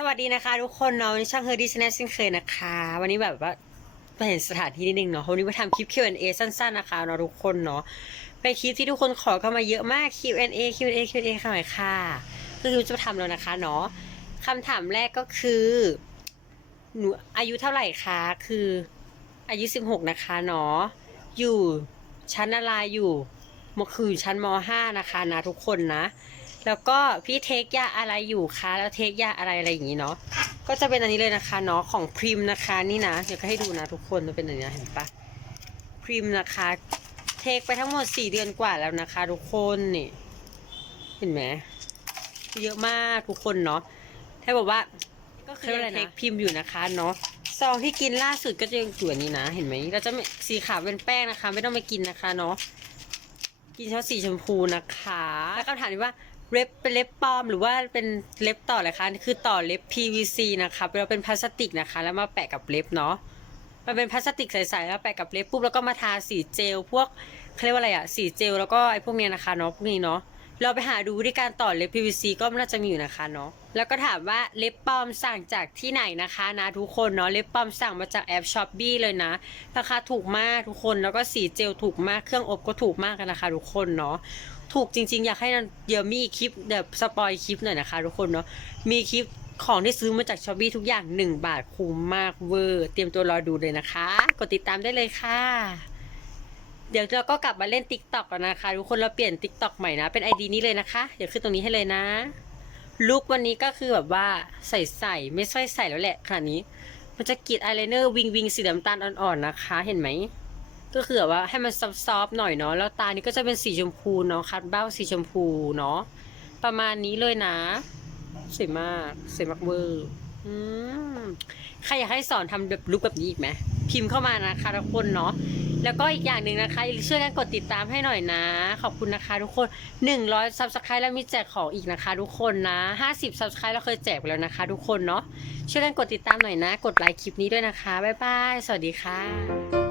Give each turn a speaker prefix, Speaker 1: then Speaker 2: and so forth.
Speaker 1: สวัสดีนะคะทุกคนเนาะวันนี้ช่างเฮอร์ดิสแนสเช่นเคยนะคะ วันนี้แบบว่าไปเห็นสถานที่นิดนึงเนาะวันนี้มาทำคลิป Q&A สั้นๆนะคะเนาะทุกคนเนาะเป็นคลิปที่ทุกคนขอเข้ามาเยอะมาก Q&A Q&A Q&A เข้ามาค่ะก็คือจะมาทำแล้วนะคะเนาะคำถามแรกก็คือหนูอายุเท่าไหร่คะคืออายุ 16 นะคะเนาะอยู่ชั้นอะไรอยู่มคือชั้นม 5 นะคะนะทุกคนนะ แล้วก็พี่เทคยาอะไรอยู่คะแล้วเทคยาอะไรอะไรอย่างนี้เนาะก็จะเป็นอันนี้เลยนะคะเนาะของพริมนะคะนี่นะเดี๋ยวก็ให้ดูนะทุกคนมันเป็นอันนี้นะเห็นปะพริมนะคะ เทคไปทั้งหมดสี่เดือนกว่าแล้วนะคะ ทุกคนนี่เห็นไหมเยอะมากทุกคนเนาะถ้าบอกว่าก็คืออะไรนะเทคพิมพ์อยู่นะคะเนาะซองที่กินล่าสุดก็จะยังอยู่อันนี้นะ เห็นไหมเราจะไม่สีขาวเป็นแป้งนะคะ ไม่ต้องไปกินนะคะเนาะกินเฉพาะสีชมพูนะคะแล้วก็ถามว่า เล็บเป็นเล็บปลอมหรือว่าเป็นเล็บต่อเลยคะคือต่อเล็บ PVC นะคะเราเป็นพลาสติกนะคะ แล้วมาแปะกับเล็บเนาะมันเป็นพลาสติกใสๆแล้วแปะกับเล็บปุ๊บแล้วก็มาทาสีเจล พวกเขาเรียกว่าอะไรอะสีเจลแล้วก็ไอ้พวกเนี้ยนะคะเนาะพวกนี้เนาะ เราไปหาดูวิธีการต่อเล็บ PVC ก็น่าจะมีอยู่นะคะเนาะ แล้วก็ถามว่าเล็บปลอมสั่งจากที่ไหนนะคะนะทุกคนเนาะเล็บปลอมสั่งมาจากแอปช้อปปี้เลยนะ ราคาถูกมากทุกคนแล้วก็สีเจลถูกมากเครื่องอบก็ถูกมากกันนะคะทุกคนเนาะถูกจริงๆ อยากให้เดี๋ยวมีคลิปแบบสปอยคลิปหน่อยนะคะทุกคนเนาะมีคลิปของที่ซื้อมาจากช้อปปี้ทุกอย่าง 1 บาทคุ้มมากเวอร์ เตรียมตัวรอดูเลยนะคะ กดติดตามได้เลยค่ะ เดี๋ยวเราก็กลับมาเล่น t ิ k t o k กันนะคะ ทุกคนเราเปลี่ยน t ิ k t o k ใหม่นะ เป็น ID นี้เลยนะคะ เดี๋ยวขึ้นตรงนี้ให้เลยนะ ลุควันนี้ก็คือแบบว่าใส่ใส่ไม่ใช่ใส่แล้วแหละขนาดนี้ มันจะกรีดอายไลเนอร์วิงวิงสีน้ำตาลอ่อนๆนะคะ เห็นไหม ก็คือแบบว่าให้มันซอฟๆหน่อยเนาะ แล้วตานี้ก็จะเป็นสีชมพูเนาะคัดเบ้าสีชมพูเนาะ ประมาณนี้เลยนะสวยมากสวยมากเวอร์ใครอยากให้สอนทำแบบลุคแบบนี้อีกไหม พิมพ์เข้ามานะคะทุกคนเนาะ แล้วก็อีกอย่างหนึ่งนะคะช่วยกันกดติดตามให้หน่อยนะ ขอบคุณนะคะทุกคน 100 subscribe แล้วมีแจกของอีกนะคะทุกคนนะ 50 subscribe เราเคยแจกไปแล้วนะคะ ทุกคนเนาะช่วยกันกดติดตามหน่อยนะ กดไลค์คลิปนี้ด้วยนะคะบ๊ายบายสวัสดีค่ะ